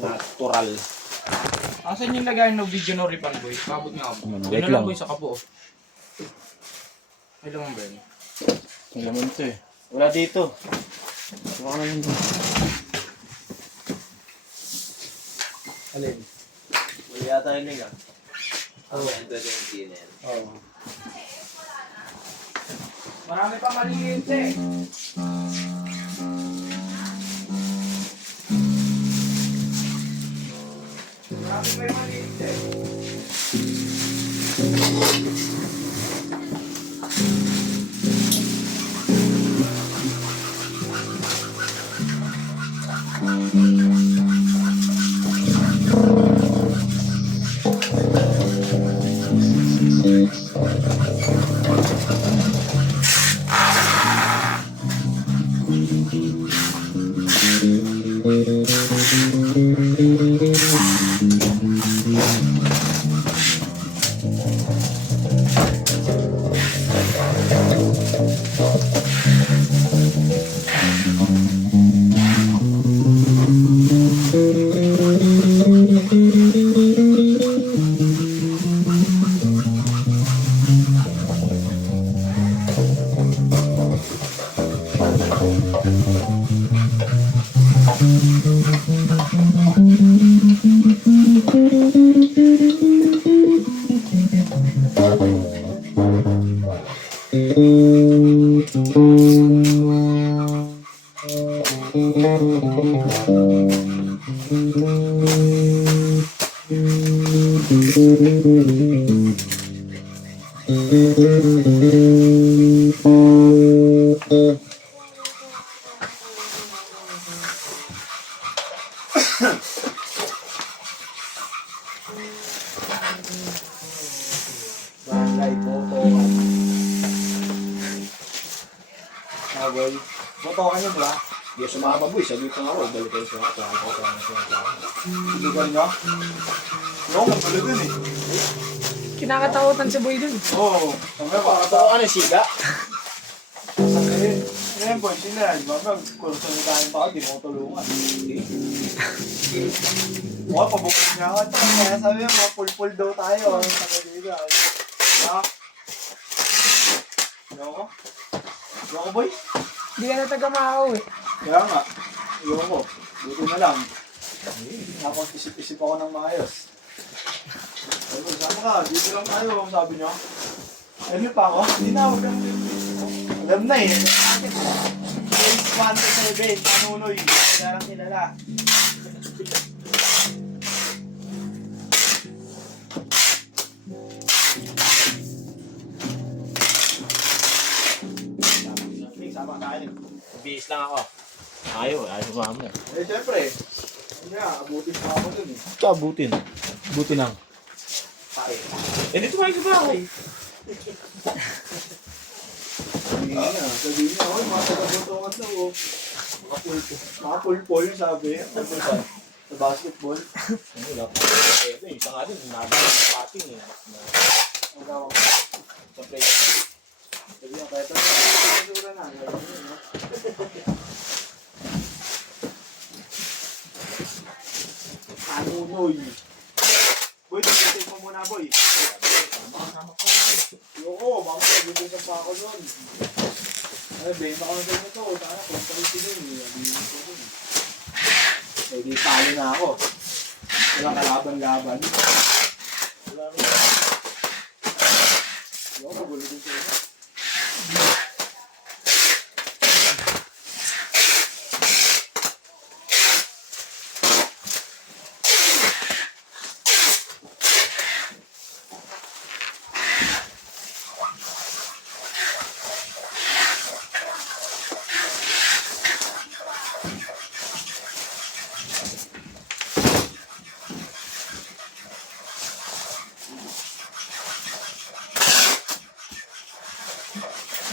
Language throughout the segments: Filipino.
Natural. Asan yung lagayan ng video no Ripan boy? Pabot nga ako. Wait Yun na lang lang. boy sa kapo. Ay lang ba yun? Ang laman to eh. Wala dito. Baka naman to. Alin? Wala yata yun nga. Oo. Ito yung tinin. Oo. Marami pa maliit eh. Marami pa yung maliit eh. Barangay Botokan. Boy. Botokan yun ba? Hindi sumama boy. Sabi ko nga ako. Balik kayo sa ako. Hindi ka rin ba? No, magpala dun eh. Kinakatakutan si Boy dun. Oo. Botokan yung siga. Sabi, ngayon boy, sila. Kurso na tayo pa ako. Di mo tulungan. Mukha pabukod niya ako. Kaya sabi niya, mga pul-pul daw tayo. Sabi dito. Ha? Loko? Loko boy? Hindi ka na taga-Macau eh. Kaya nga. Loko. Buti na lang. Tapos isip-isip ako ng maayos. Sabi ko, sama ka. Dito lang tayo. Sabi niya. Alam niyo pa ako? Hindi na. Huwag kang alam na eh. Phase 1 to 7. Panunoy. Kilarang kilala. Sama tayo. Bihis lang ako. Ayaw sumama. Eh, syempre. Kanya, abutin pa ako dun eh. Ito abutin. Buti lang. Eh, dito kayo ba ako? Sabihin niya, oy, mga taga-botokan daw. Oh. Mga pulpol, sabi. Pulpol sa basketball. Wala pa. Ito, isa nga din. Nabalik ng pating eh. Ang tawag. Sa play. Sabi niya, kahit ano, sigura na. Panunoy. Boy, tigil mo muna, boy. Yoko, baka pag-ibig pa ako nun. Ay, benta ko na sa inyo to. Sana, kung pag-ibig din. Nabili ko dun. Eh, di talo na ako. Walang kalaban-laban. Wala rin. Yoko, magulo din sa inyo.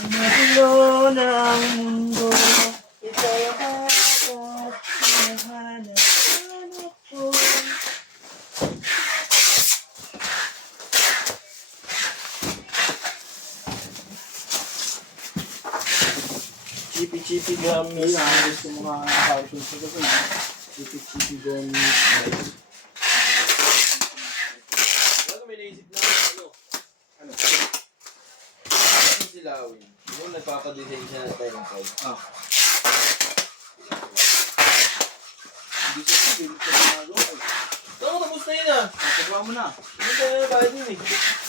Magulo na ang mundo. Ito'y dapat hinahanap ko. Chipi-chipi gamit. Ayun, gusto mo mga cartoons ko ito. Tipid-tipidon. Bago may naisip na ano. Ano? Ano silawin? Yung nagpapadesign siya na tayo ng code. Ah. Hindi siya ginagawa eh. Saan mo tapos na yun ah? Natagawa mo na. Hindi tayo na bayad yun eh.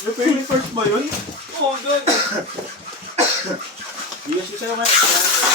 Yung payment first ba yun? Oo, doon. Bigas ko sa'yo ngayon.